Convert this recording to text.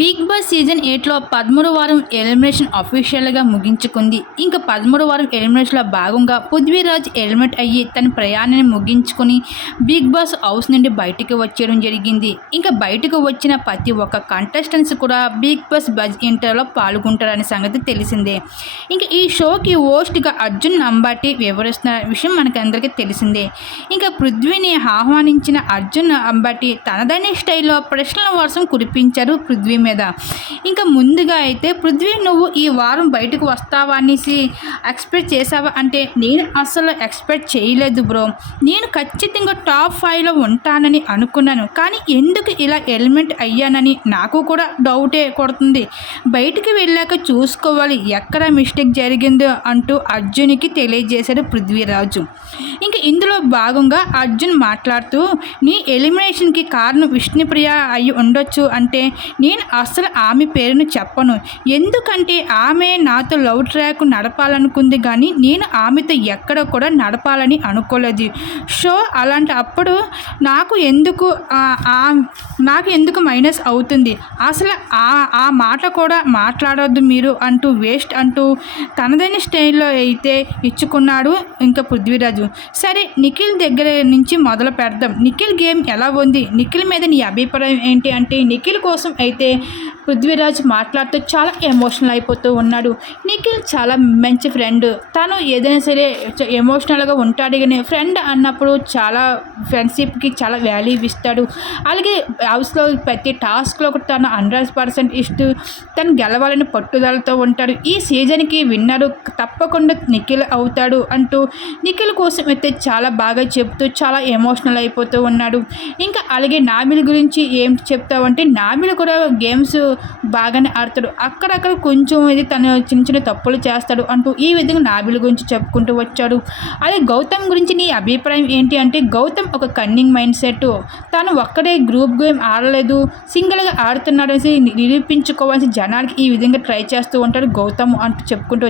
Big boss season 8లో 13వ వారం elimination అఫీషియల్గా ముగించుకుంది. ఇంకా 13వ వారం ఎలిమినేషన్లో భాగంగా పృథ్వీరాజ్ ఎలిమినేట్ అయ్యి తన ప్రయాణాన్ని ముగించుకొని బిగ్ బాస్ హౌస్ నుండి బయటికి వచ్చేయడం జరిగింది. ఇంకా బయటకు వచ్చిన ప్రతి ఒక్క కంటెస్టెంట్స్ కూడా బిగ్ బాస్ బజ్ ఇంటర్లో పాల్గొంటారనే సంగతి తెలిసిందే. ఇంకా ఈ షోకి హోస్ట్గా అర్జున్ అంబాటి వివరిస్తున్న విషయం మనకందరికీ తెలిసిందే. ఇంకా పృథ్వీని ఆహ్వానించిన అర్జున్ అంబాటి తనదైన స్టైల్లో ప్రశ్నల వర్షం కురిపించారు పృథ్వీ మీద. ఇంకా ముందుగా అయితే పృథ్వీ, నువ్వు ఈ వారం బయటకు వస్తావా అనేసి ఎక్స్పెక్ట్ చేసావా అంటే, నేను అసలు ఎక్స్పెక్ట్ చేయలేదు బ్రో. నేను ఖచ్చితంగా టాప్ 5లో ఉంటానని అనుకున్నాను, కానీ ఎందుకు ఇలా ఎలిమెంట్ అయ్యానని నాకు కూడా డౌటే కొడుతుంది. బయటికి వెళ్ళాక చూసుకోవాలి ఎక్కడ మిస్టేక్ జరిగిందో అంటూ అర్జున్కి తెలియజేశాడు పృథ్వీరాజు. ఇంకా ఇందులో భాగంగా అర్జున్ మాట్లాడుతూ, నీ ఎలిమినేషన్కి కారణం విష్ణుప్రియ అయి ఉండొచ్చు అంటే నేను అసలు ఆమె పేరును చెప్పను. ఎందుకంటే ఆమె నాతో లవ్ ట్రాక్ నడపాలనుకుంది, కానీ నేను ఆమెతో ఎక్కడ కూడా నడపాలని అనుకోలేదు. సో అలాంటి అప్పుడు నాకు ఎందుకు మైనస్ అవుతుంది. అసలు ఆ మాట కూడా మాట్లాడొద్దు మీరు అంటూ వేస్ట్ అంటూ తనదైన స్టైల్లో అయితే ఇచ్చుకున్నాడు ఇంకా పృథ్వీరాజు. సరే, నిఖిల్ దగ్గర నుంచి మొదలు పెడదాం. నిఖిల్ గేమ్ ఎలా ఉంది, నిఖిల్ మీద నీ అభిప్రాయం ఏంటి అంటే, నిఖిల్ కోసం అయితే పృథ్వీరాజ్ మాట్లాడుతూ చాలా ఎమోషనల్ అయిపోతూ ఉన్నాడు. నిఖిల్ చాలా మంచి ఫ్రెండ్. తను ఏదైనా సరే ఎమోషనల్గా ఉంటాడు, కానీ ఫ్రెండ్ అన్నప్పుడు చాలా ఫ్రెండ్షిప్కి చాలా వాల్యూ ఇస్తాడు. అలాగే హౌస్లో ప్రతి టాస్క్లో కూడా తను 100% ఇస్తూ తను గెలవాలని పట్టుదలతో ఉంటాడు. ఈ సీజన్కి విన్నరు తప్పకుండా నిఖిల్ అవుతాడు అంటూ నిఖిల్ కోసం అయితే చాలా బాగా చెప్తూ చాలా ఎమోషనల్ అయిపోతూ ఉన్నాడు. ఇంకా అలాగే నామిల్ గురించి ఏం చెప్తావంటే, నామిల్ కూడా గేమ్స్ బాగానే ఆడతాడు, అక్కడక్కడ కొంచెం ఇది తను చిన్న చిన్న తప్పులు చేస్తాడు అంటూ ఈ విధంగా నామిల్ గురించి చెప్పుకుంటూ వచ్చాడు. అలాగే గౌతమ్ గురించి నీ అభిప్రాయం ఏంటి అంటే, గౌతమ్ ఒక కన్నింగ్ మైండ్ సెట్. తను ఒక్కడే గ్రూప్ గేమ్ ఆడలేదు, సింగిల్గా ఆడుతున్నాడనేసి నిరూపించుకోవాల్సి జనాలకి ఈ విధంగా ట్రై చేస్తూ ఉంటాడు గౌతమ్ అంటూ చెప్పుకుంటూ